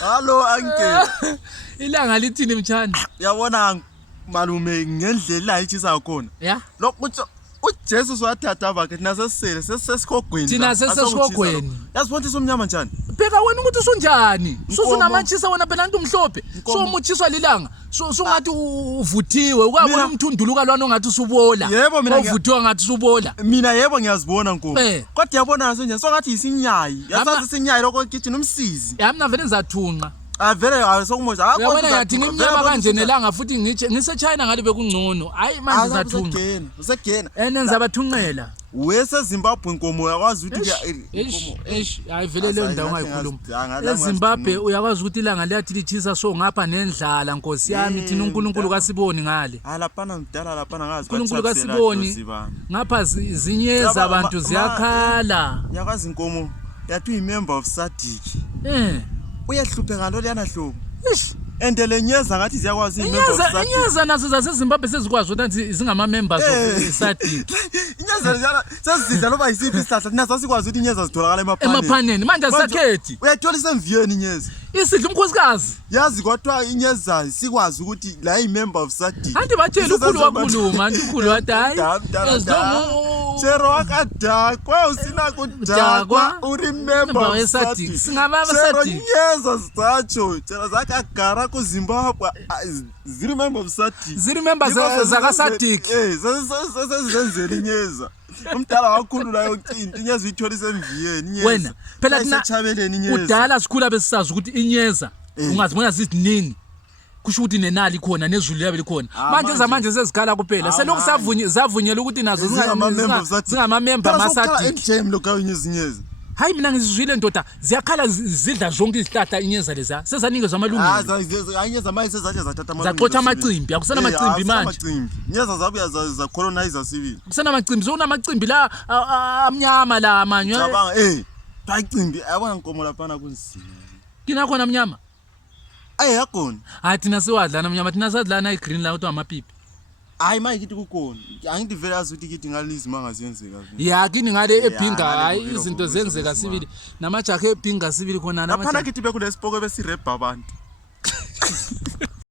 Hallo uncle. Ilanga lithini mtshana? Uyabona malume ngendlela ayitshisa khona. Ya? Lokho uJesu swathatha abakhe thina sesisele sesikhogweni. Thina sesesikhogweni. Yasifundisa umnyama njani? Pheka wena ukuthi usunjani? Susunamantshisa wena phela nto umhlophe. So umuthiswa lilanga. So ngathi uvuthiwe ukabona umthunduluka lwana ongathi usubola. Yebo mina uvuthiwa ngathi usubola. Mina yebo ngiyazibona nkomo. Kodwa yabona nje so ngathi isinyayi. Yasazi isinyayi lokho kitchen umsizi. Ya mina vele ngizathunqa. Vele sokumoja akho yabona yathi ngimnyama kanje nelanga futhi ngise China ngale bekungcono hayi manje zathunqa usegena enenza abathunqela wese Zimbabwe inkomo yakwazi ukuthi inkomo hayi vele le ndawo ngayikhuluma eZimbabwe uyakwazi ukuthi ilanga liyathi lichisa so ngapha nendlala nkosi yami thina uNkulunkulu kasiboni ngale lapana mdala lapana ngazi uNkulunkulu kasiboni ngapha zinyeza abantu ziyakhala yakwazi inkomo yathi member of SADC uyahlupheka lo liyana hlobo endele nyeza ngathi ziyakwazi inyeza nazo zaseZimbabwe sezikwazi ukuthi zingama members of SADC inyeza sezidla loba yisiphi isihlahla nazo sikwazi ukuthi inyeza zitholakala emaphaneni manje asakhethi uyathola isemviyeni inyeza isidla umkhosikazi yazi kodwa inyeza sikwazi ukuthi la imember of SADC anti bathela ukhulu wakhuluma anti ukhulu wathi hayi Chero wakadakwa usina kudakwa urimember of SADC singaba SADC nyeza zacho chera zakagara ku Zimbabwe ziri member of SADC ziri members zaka SADC sezenzela inyeza umdala wakhulula yonkinto inyeza uyitholisa emviyeni inyeza wena phela thina udala sikhula besisazi ukuthi inyeza ungazibona ziziningi kusho ukuthi nenali khona nezulu liyabe likhona manje sezikhala kuphela selokhu zavunyela ukuthi nazo zingama member maSADC lokho inyeza hayi mina ngizizwile ndoda ziyakhala zidla zonke izihlahla inyeza leza sezanikezwe amalungelo inyeza manje sezathi zathatha amalungelo zaqotha amacimbi akusana amacimbi manje inyeza zabuya za colonizer civil kusana amacimbi zona amacimbi la amnyama la manje cabanga bayicimbi yabona inkomo lapha kunzima kina khona amnyama yakhona hayi thina siwadlana amnyama thina sadlana igreen la uthi amapipi hayi manje kithi kukhona angithi vele azuthi kithi ngalizima ngazenzeka ya kini ngale epinga hayi izinto zenzeka sibili namajakhe epinga sibili khona lapha kithi bekulesipoko besireba abantu